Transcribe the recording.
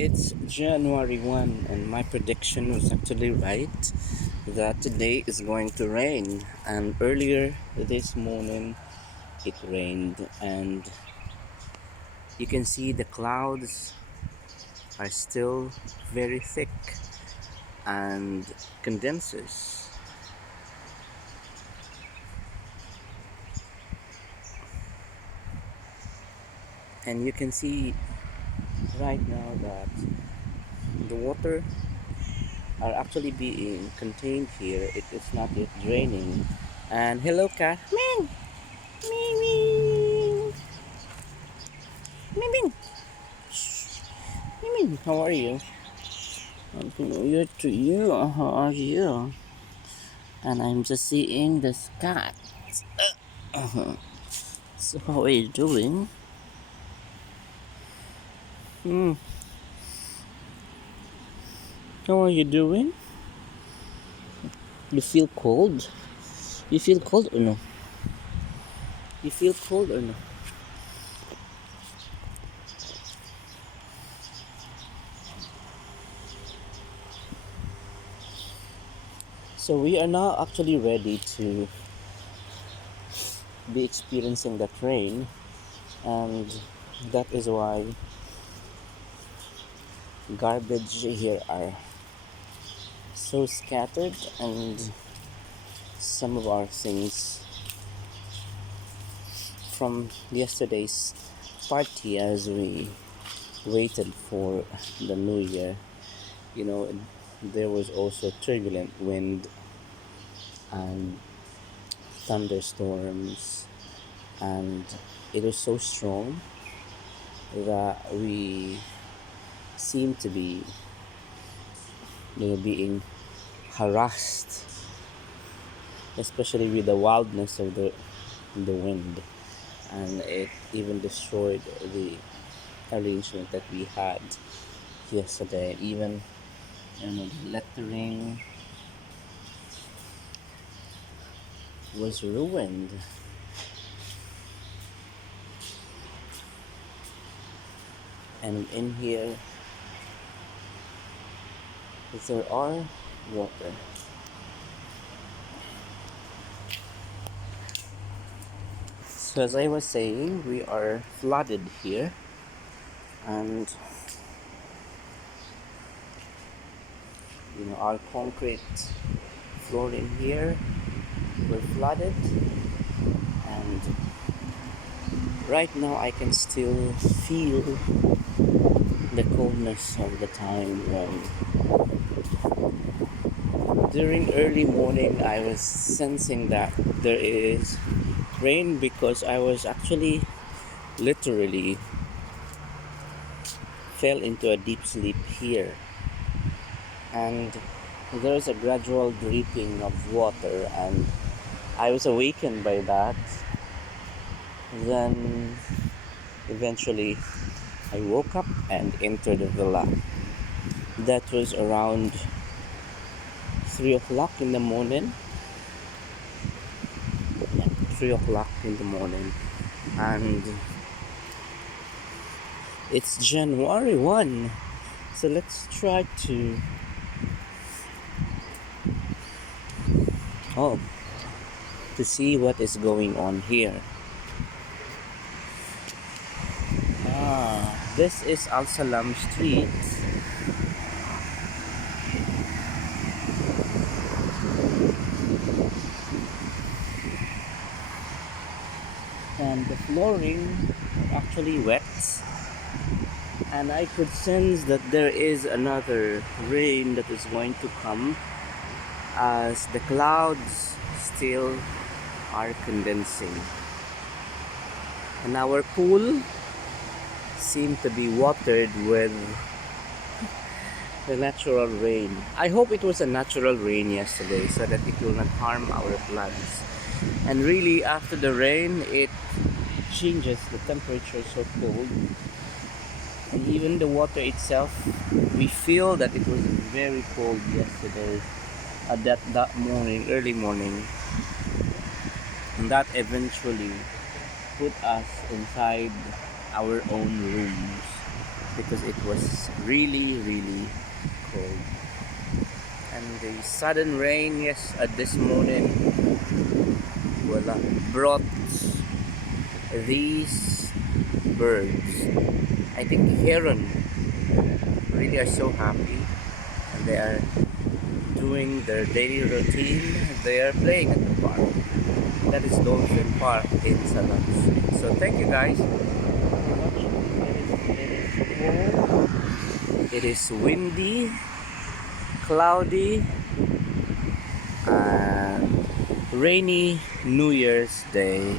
It's January 1, and my prediction was actually right that today is going to rain. And earlier this morning, it rained, and you can see the clouds are still very thick and condenses. And you can see right now that the water are actually being contained here. It is not yet draining. And hello, cat. Ming! Ming! Ming! Ming! Ming! Ming! How are you? Happy New Year to you. How are you? And I'm just seeing this cat. So how are you doing? Hmm. How are you doing? You feel cold? You feel cold or no? You feel cold or no? So we are now actually ready to be experiencing that rain, and that is why garbage here are so scattered, and some of our things from yesterday's party as we waited for the new year. You know, there was also turbulent wind and thunderstorms, and it was so strong that we seemed to be, being harassed, especially with the wildness of the wind, and it even destroyed the arrangement that we had yesterday. Even the lettering was ruined. And in here there are water. So as I was saying, we are flooded here, and our concrete flooring here were flooded, and right now I can still feel the coldness of the time when during early morning I was sensing that there is rain, because I was actually literally fell into a deep sleep here, and there was a gradual dripping of water, and I was awakened by that. Then eventually I woke up and entered the villa. That was around 3 o'clock in the morning. Yeah, 3 o'clock in the morning. And it's January 1. So let's try to see what is going on here. This is Al Salam Street. And the flooring actually wet, and I could sense that there is another rain that is going to come, as the clouds still are condensing, and our pool seemed to be watered with the natural rain. I hope it was a natural rain yesterday so that it will not harm our plants. And really, after the rain, it changes the temperature so cold, and even the water itself, we feel that it was very cold yesterday at that morning, early morning, and that eventually put us inside our own rooms, because it was really cold. And the sudden rain, yes, at this morning, voila, brought these birds. I think heron really are so happy, and they are doing their daily routine. They are playing at the park. That is Dolphin Park in Salas. So thank you guys very much. It is cold. It is windy, cloudy, and rainy New Year's Day